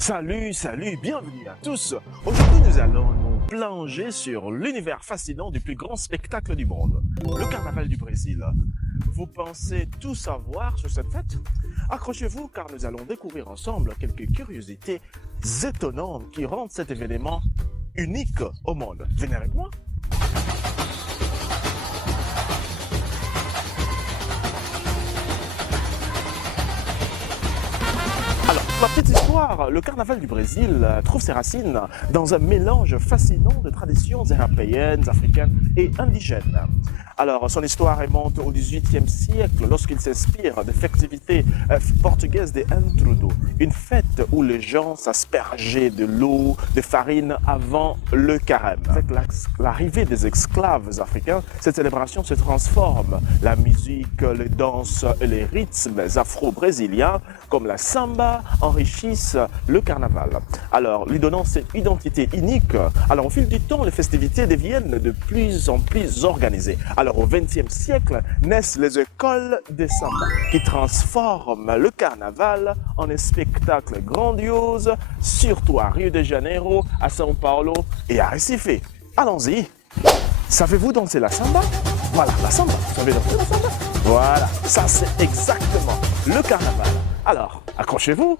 Salut, bienvenue à tous. Aujourd'hui, nous allons nous plonger sur l'univers fascinant du plus grand spectacle du monde, le Carnaval du Brésil. Vous pensez tout savoir sur cette fête? Accrochez-vous car nous allons découvrir ensemble quelques curiosités étonnantes qui rendent cet événement unique au monde. Venez avec moi. Alors, pour la petite histoire, le carnaval du Brésil trouve ses racines dans un mélange fascinant de traditions européennes, africaines et indigènes. Alors, son histoire remonte au XVIIIe siècle lorsqu'il s'inspire des festivités portugaises des Intrudo, une fête où les gens s'aspergeaient de l'eau, de farine avant le carême. Avec l'arrivée des esclaves africains, cette célébration se transforme. La musique, les danses et les rythmes afro-brésiliens, comme la samba, enrichissent le carnaval. Alors, lui donnant cette identité unique, alors au fil du temps, les festivités deviennent de plus en plus organisées. Alors, au XXe siècle, naissent les écoles de samba qui transforment le carnaval en un spectacle grandiose, surtout à Rio de Janeiro, à São Paulo et à Recife. Allons-y. Savez-vous danser la samba? Voilà, la samba. Vous savez danser la samba? Voilà, ça c'est exactement le carnaval. Alors, accrochez-vous.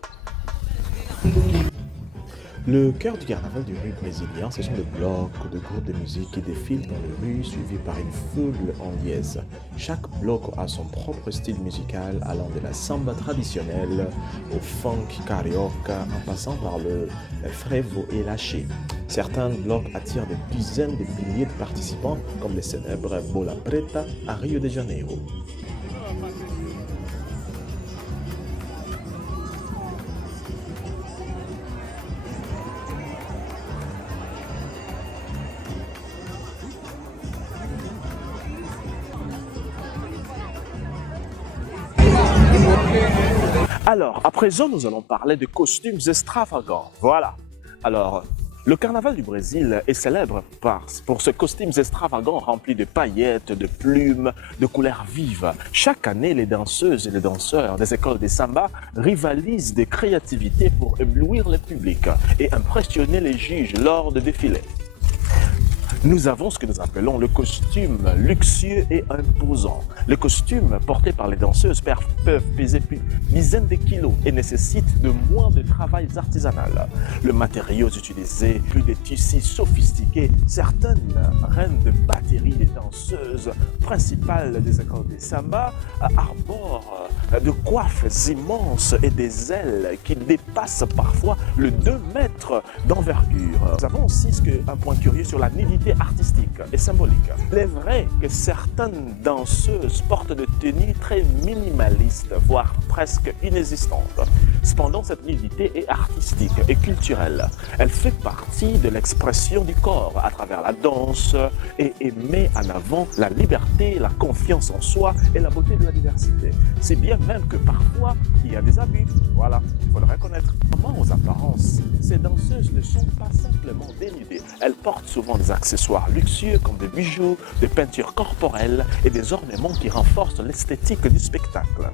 Le cœur du carnaval du rue brésilien, ce sont des blocs de groupes de musique qui défilent dans les rues suivis par une foule en liesse. Chaque bloc a son propre style musical allant de la samba traditionnelle au funk carioca en passant par le frevo et lâché. Certains blocs attirent des dizaines de milliers de participants comme les célèbres Bola Preta à Rio de Janeiro. Alors, à présent, nous allons parler de costumes extravagants. Voilà. Alors, le carnaval du Brésil est célèbre pour ses costumes extravagants remplis de paillettes, de plumes, de couleurs vives. Chaque année, les danseuses et les danseurs des écoles de samba rivalisent de créativité pour éblouir le public et impressionner les juges lors de défilés. Nous avons ce que nous appelons le costume luxueux et imposant. Les costumes portés par les danseuses peuvent peser plus d'une dizaine de kilos et nécessitent de moins de travail artisanal. Le matériau utilisé, plus de tissus sophistiqués, certaines reines de batterie des danseuses principales des écoles de samba arborent de coiffes immenses et des ailes qui dépassent parfois le 2 mètres d'envergure. Nous avons aussi un point curieux sur la nudité artistique et symbolique. Il est vrai que certaines danseuses portent de tenues très minimalistes, voire presque inexistantes. Cependant, cette nudité est artistique et culturelle. Elle fait partie de l'expression du corps à travers la danse et met en avant la liberté, la confiance en soi et la beauté de la diversité. C'est bien même que parfois, il y a des abus. Voilà, il faut le reconnaître. Contrairement aux apparences, ces danseuses ne sont pas simplement dénudées. Elles portent souvent des accessoires luxueux comme des bijoux, des peintures corporelles et des ornements qui renforcent l'esthétique du spectacle.